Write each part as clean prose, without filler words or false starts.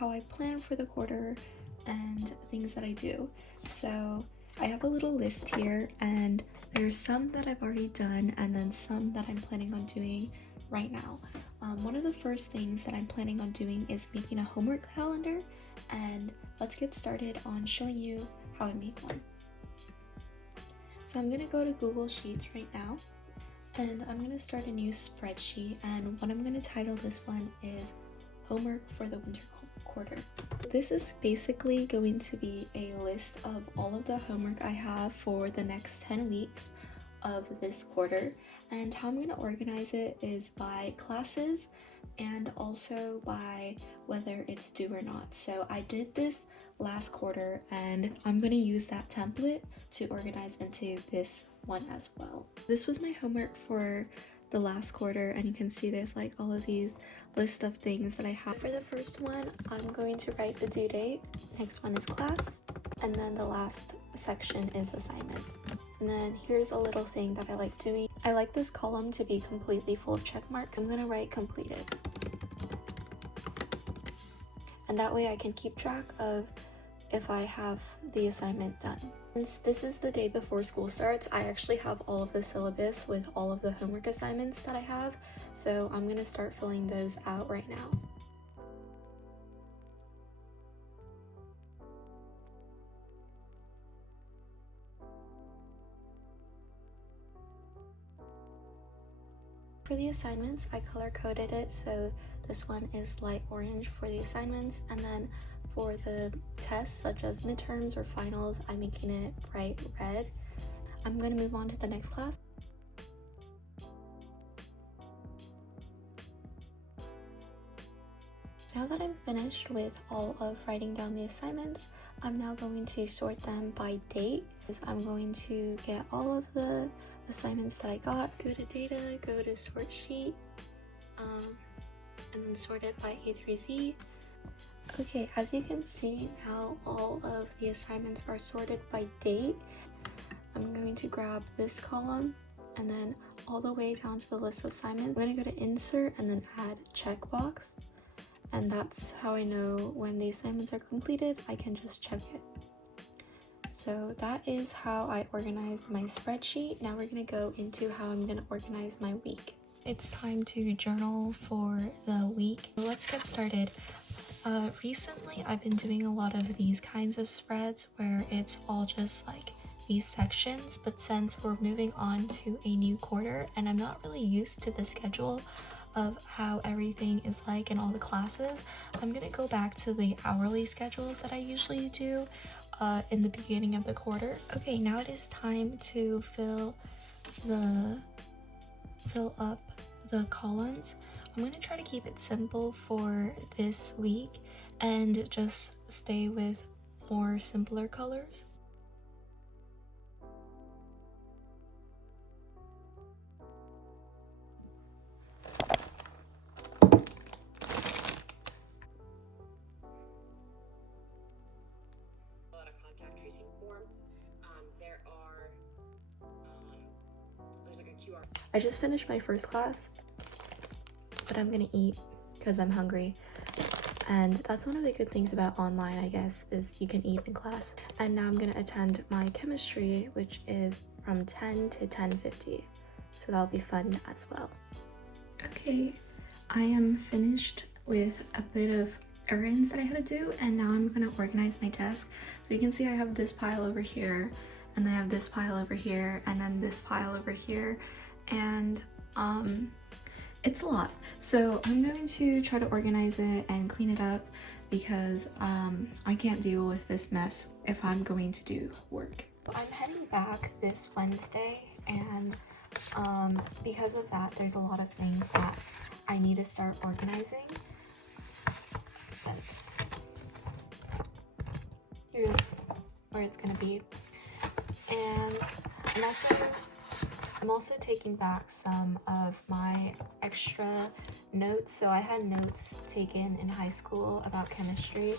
how I plan for the quarter and things that I do. So I have a little list here, and there's some that I've already done and then some that I'm planning on doing right now. One of the first things that I'm planning on doing is making a homework calendar, and let's get started on showing you how I make one. So I'm going to go to Google Sheets right now, and I'm going to start a new spreadsheet, and what I'm going to title this one is Homework for the Winter Quarter. This is basically going to be a list of all of the homework I have for the next 10 weeks of this quarter, and how I'm going to organize it is by classes and also by whether it's due or not. So I did this last quarter, and I'm going to use that template to organize into this one as well. This was my homework for the last quarter, and you can see there's like all of these list of things that I have. For the first one, I'm going to write the due date. Next one is class, and then the last section is assignment. And then here's a little thing that I like doing. I like this column to be completely full of check marks. I'm gonna write completed, and that way I can keep track of if I have the assignment done. Since this is the day before school starts, I actually have all of the syllabus with all of the homework assignments that I have, so I'm gonna start filling those out right now. For the assignments, I color coded it, so this one is light orange for the assignments, and then for the tests such as midterms or finals, I'm making it bright red. I'm going to move on to the next class. Now that I'm finished with all of writing down the assignments, I'm now going to sort them by date. I'm going to get all of the assignments that I got, go to data, go to sort sheet, and then sort it by A through Z. Okay, as you can see, now all of the assignments are sorted by date. I'm going to grab this column and then all the way down to the list of assignments. I'm going to go to insert and then add checkbox. And that's how I know when the assignments are completed. I can just check it. So that is how I organize my spreadsheet. Now we're going to go into how I'm going to organize my week. It's time to journal for the week. Let's get started. Recently I've been doing a lot of these kinds of spreads where it's all just like these sections, but since we're moving on to a new quarter and I'm not really used to the schedule of how everything is like in all the classes, I'm gonna go back to the hourly schedules that I usually do in the beginning of the quarter. Okay, now it is time to fill up the columns. I'm going to try to keep it simple for this week and just stay with more simpler colors. A lot of contact tracing form. There's like a QR. I just finished my first class, but I'm gonna eat because I'm hungry. And that's one of the good things about online, I guess, is you can eat in class. And now I'm gonna attend my chemistry, which is from 10 to 10:50. So that'll be fun as well. Okay, I am finished with a bit of errands that I had to do, and now I'm gonna organize my desk. So you can see I have this pile over here, and I have this pile over here, and then this pile over here, and it's a lot. So I'm going to try to organize it and clean it up because I can't deal with this mess if I'm going to do work. I'm heading back this Wednesday, and because of that, there's a lot of things that I need to start organizing. But here's where it's gonna be. And I'm also taking back some of my extra notes. So I had notes taken in high school about chemistry,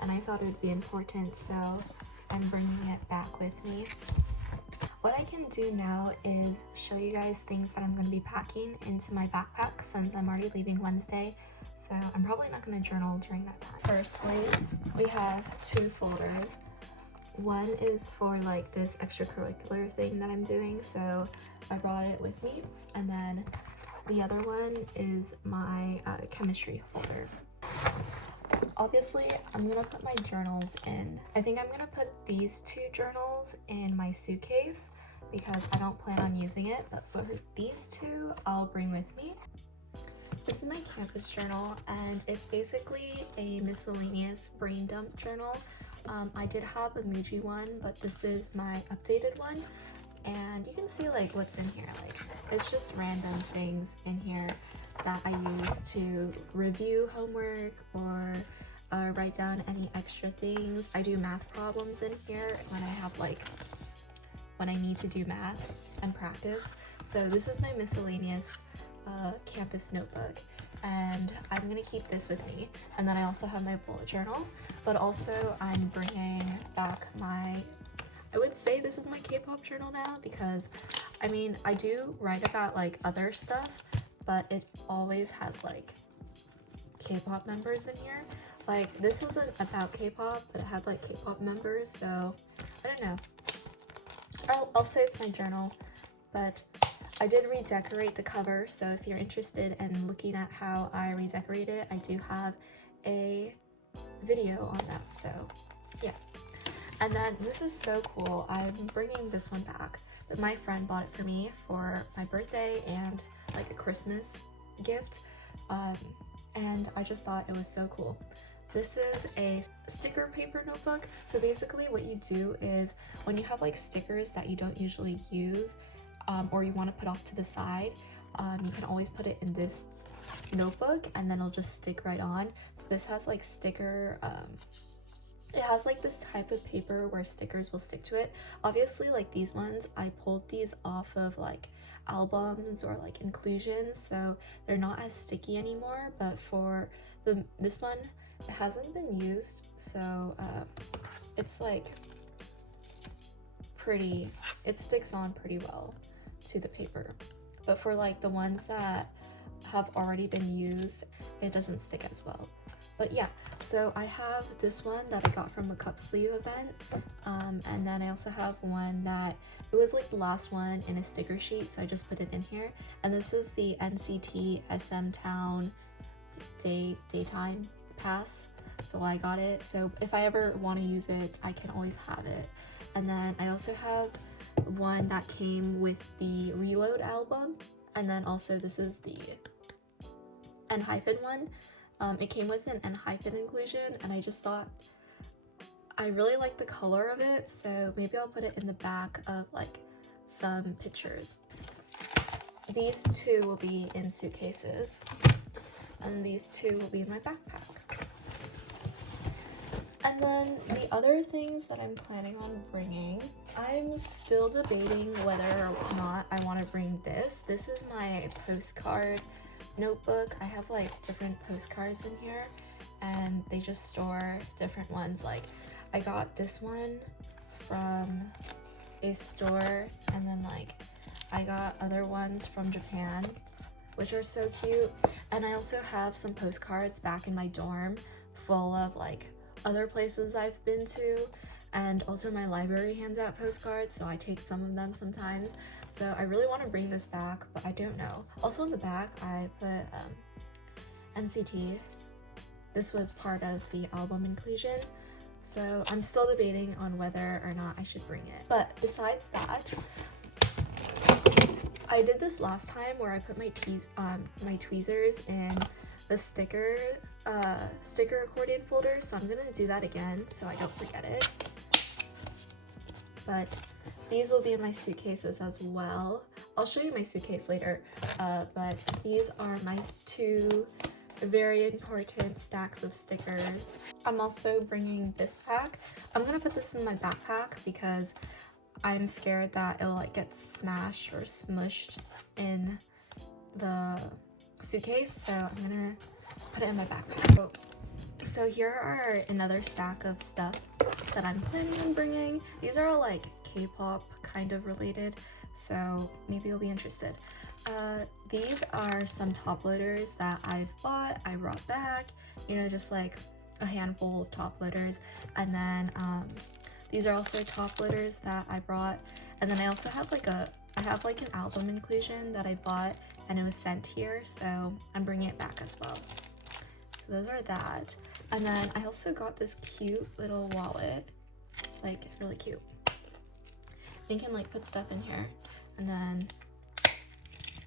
and I thought it would be important, so I'm bringing it back with me. what I can do now is show you guys things that I'm going to be packing into my backpack since I'm already leaving Wednesday, so I'm probably not going to journal during that time. Firstly, we have 2 folders. One is for like this extracurricular thing that I'm doing, so I brought it with me, and then the other one is my chemistry folder. Obviously, I'm gonna put my journals in. I think I'm gonna put these 2 journals in my suitcase because I don't plan on using it, but for these 2, I'll bring with me. This is my campus journal, and it's basically a miscellaneous brain dump journal. I did have a Muji one, but this is my updated one, and you can see like what's in here. Like, it's just random things in here that I use to review homework or write down any extra things. I do math problems in here when I need to do math and practice. So this is my miscellaneous campus notebook, and I'm gonna keep this with me. And then I also have my bullet journal, but also I'm bringing back I would say this is my K-pop journal now, because I mean, I do write about like other stuff, but it always has like K-pop members in here. Like, this wasn't about K-pop, but it had like K-pop members, so I don't know. I'll say it's my journal, but I did redecorate the cover, so if you're interested in looking at how I redecorated it, I do have a video on that, so yeah. And then this is so cool. I'm bringing this one back. My friend bought it for me for my birthday and like a Christmas gift, and I just thought it was so cool. This is a sticker paper notebook. So basically what you do is when you have like stickers that you don't usually use, or you want to put off to the side, you can always put it in this notebook and then it'll just stick right on. So this has like sticker, it has like this type of paper where stickers will stick to it. Obviously, like these ones, I pulled these off of like albums or like inclusions, so they're not as sticky anymore, but for this one, it hasn't been used, so it's like pretty, it sticks on pretty well to the paper. But for like the ones that have already been used, it doesn't stick as well. But yeah, so I have this one that I got from a cup sleeve event, and then I also have one that it was like the last one in a sticker sheet, so I just put it in here. And this is the NCT SM Town daytime pass, so I got it, so if I ever want to use it, I can always have it. And then I also have one that came with the Reload album, and then also this is the N- one. It came with an N- inclusion, and I just thought I really like the color of it, so maybe I'll put it in the back of like some pictures. These 2 will be in suitcases, and these 2 will be in my backpack. And then the other things that I'm planning on bringing, I'm still debating whether or not I want to bring this. This is my postcard notebook. I have like different postcards in here, and they just store different ones. Like, I got this one from a store, and then like I got other ones from Japan, which are so cute. And I also have some postcards back in my dorm full of like other places I've been to, and also my library hands out postcards, so I take some of them sometimes. So I really want to bring this back, but I don't know. Also in the back, I put NCT. This was part of the album inclusion, so I'm still debating on whether or not I should bring it. But besides that, I did this last time where I put my tweezers in the sticker accordion folder, so I'm gonna do that again so I don't forget it. But these will be in my suitcases as well. I'll show you my suitcase later, but these are my 2 very important stacks of stickers. I'm also bringing this pack. I'm gonna put this in my backpack because I'm scared that it'll like get smashed or smushed in the suitcase, so I'm gonna put it in my backpack. So here are another stack of stuff that I'm planning on bringing. These are all like K-pop kind of related, so maybe you'll be interested. These are some top loaders that I've bought, I brought back, you know, just like a handful of top loaders. And then these are also top loaders that I brought. And then I also have like an album inclusion that I bought and it was sent here, so I'm bringing it back as well. So those are that. And then I also got this cute little wallet. It's like really cute. You can like put stuff in here. And then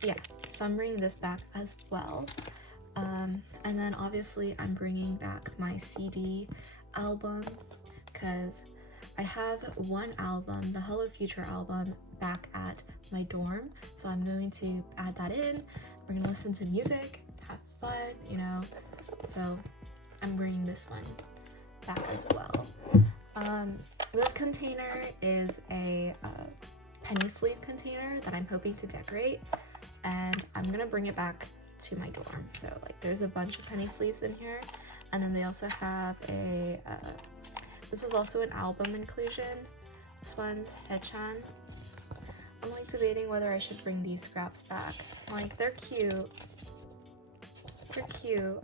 yeah, so I'm bringing this back as well. And then obviously I'm bringing back my CD album because I have one album, the Hello Future album, back at my dorm. So I'm going to add that in. We're gonna listen to music, have fun, you know. So I'm bringing this one back as well. This container is a penny sleeve container that I'm hoping to decorate, and I'm gonna bring it back to my dorm. So like there's a bunch of penny sleeves in here, and then they also have a this was also an album inclusion. This one's Hechan. I'm like debating whether I should bring these scraps back. Like they're cute,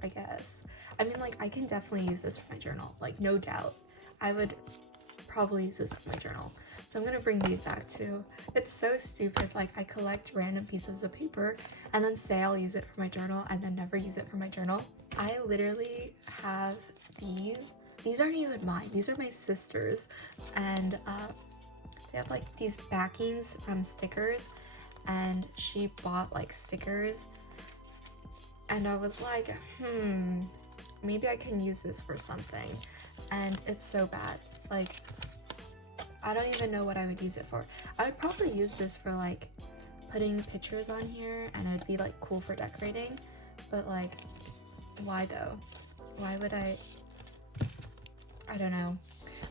I guess. I mean, like I can definitely use this for my journal, like no doubt. I would probably use this for my journal. So I'm gonna bring these back too. It's so stupid, like I collect random pieces of paper and then say I'll use it for my journal and then never use it for my journal. I literally have these. These aren't even mine, these are my sister's. And they have like these backings from stickers, and she bought like stickers. And I was like, maybe I can use this for something. And it's so bad. Like, I don't even know what I would use it for. I would probably use this for like putting pictures on here, and it'd be like cool for decorating. But like, why though? Why would I don't know.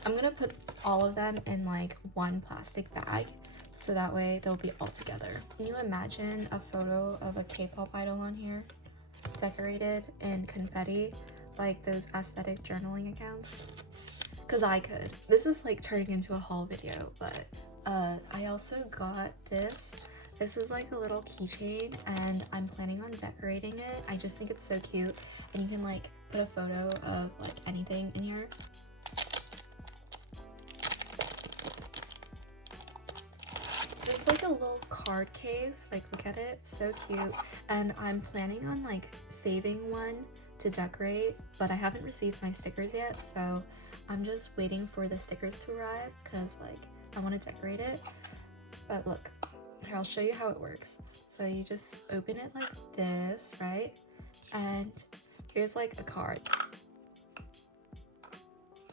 I'm gonna put all of them in like one plastic bag, so that way they'll be all together. Can you imagine a photo of a K-pop idol on here, decorated in confetti, like those aesthetic journaling accounts? Because I could. This is like turning into a haul video, but I also got this. This is like a little keychain, and I'm planning on decorating it. I just think it's so cute, and you can like put a photo of like anything in here. It's like a little card case, like look at it, so cute. And I'm planning on like saving one to decorate, but I haven't received my stickers yet, so I'm just waiting for the stickers to arrive because like I want to decorate it. But look, here, I'll show you how it works. So you just open it like this, right? And here's like a card.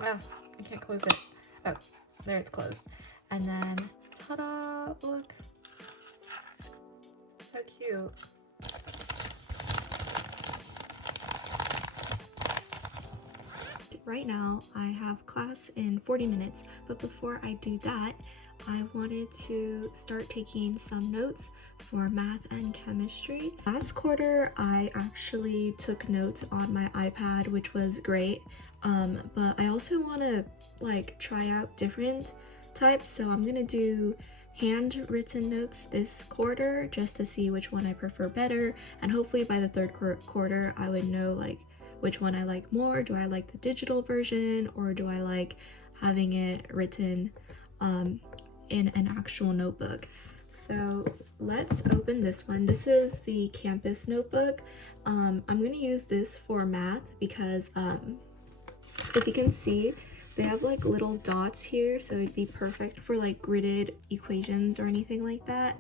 Oh, I can't close it. Oh, there, it's closed. And then ta-da, look, so cute. Right now I have class in 40 minutes, but before I do that, I wanted to start taking some notes for math and chemistry. Last quarter, I actually took notes on my iPad, which was great, but I also want to like try out different types, so I'm gonna do handwritten notes this quarter just to see which one I prefer better, and hopefully by the third quarter I would know like which one I like more. Do I like the digital version, or do I like having it written in an actual notebook? So let's open this one. This is the campus notebook. I'm gonna use this for math because if you can see, they have like little dots here, so it'd be perfect for like gridded equations or anything like that.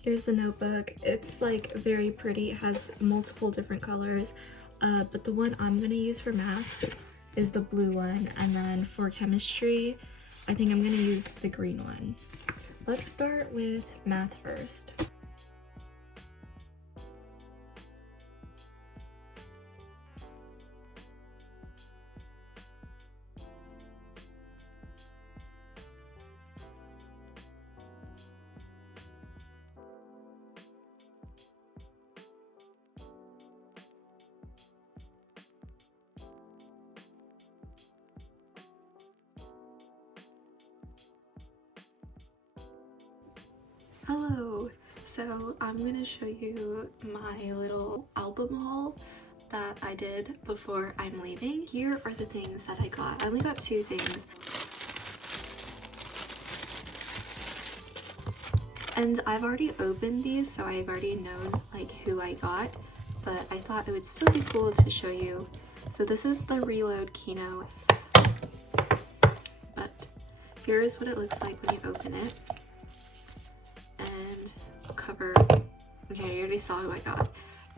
Here's the notebook. It's like very pretty. It has multiple different colors, but the one I'm gonna use for math is the blue one, and then for chemistry, I think I'm gonna use the green one. Let's start with math first. So I'm gonna show you my little album haul that I did before I'm leaving. Here are the things that I got. I only got 2 things. And I've already opened these, so I've already known like who I got, but I thought it would still be cool to show you. So this is the Reload Kihno, but here's what it looks like when you open it. And cover, okay, you already saw who I got,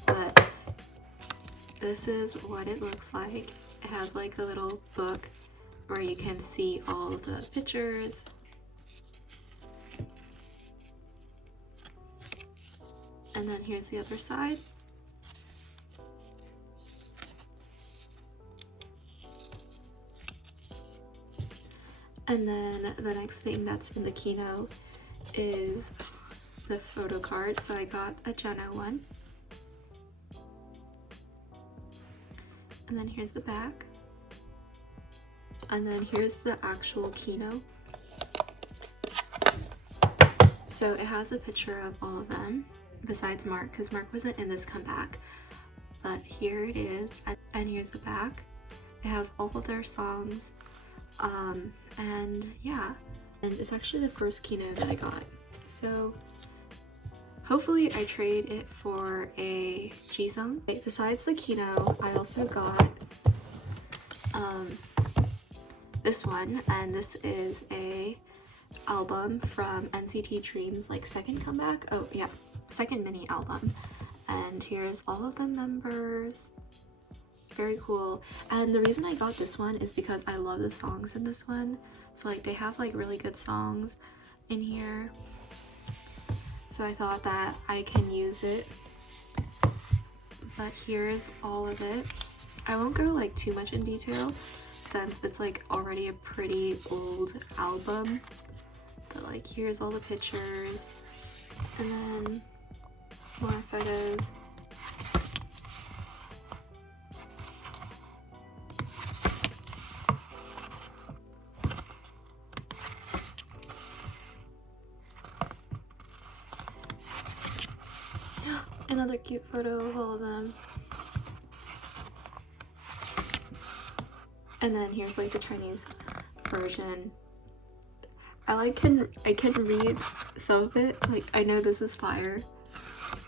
but this is what it looks like. It has like a little book where you can see all the pictures. And then here's the other side. And then the next thing that's in the kihno is the photo card. So I got a Jenna one. And then here's the back. And then here's the actual kihno. So it has a picture of all of them, besides Mark, because Mark wasn't in this comeback. But here it is, and here's the back. It has all of their songs, and yeah. And it's actually the first kihno that I got. So hopefully I trade it for a G-song. Besides the kihno, I also got this one, and this is a album from NCT Dream's like second comeback. Oh yeah, second mini album. And here's all of the members. Very cool. And the reason I got this one is because I love the songs in this one. So like they have like really good songs in here. So I thought that I can use it. But here's all of it. I won't go like too much in detail since it's like already a pretty old album. But like here's all the pictures, and then more photos. Another cute photo of all of them. And then here's like the Chinese version. I can read some of it. Like I know this is fire,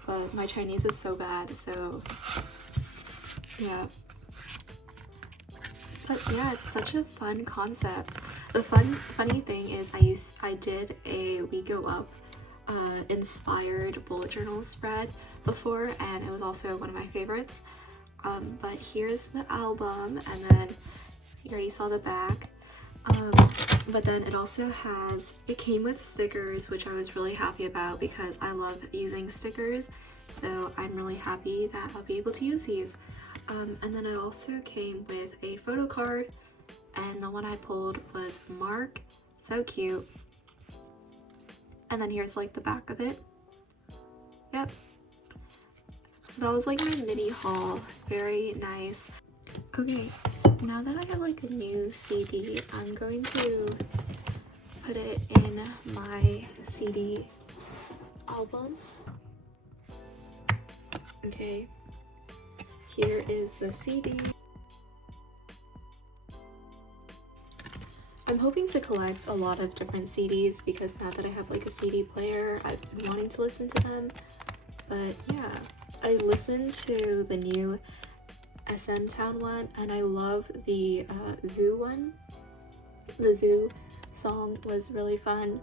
but my Chinese is so bad, so yeah. But yeah, it's such a fun concept. The funny thing is I did a We Go Up inspired bullet journal spread before, and it was also one of my favorites. But here's the album, and then you already saw the back. But then it came with stickers, which I was really happy about because I love using stickers, so I'm really happy that I'll be able to use these. And then it also came with a photo card, and the one I pulled was Mark. So cute. And then here's like the back of it. Yep. So that was like my mini haul. Very nice. Okay, now that I have like a new CD, I'm going to put it in my CD album. Okay, here is the CD. I'm hoping to collect a lot of different CDs because now that I have like a CD player, I've been wanting to listen to them. But yeah, I listened to the new SM Town one, and I love the Zoo one. The Zoo song was really fun.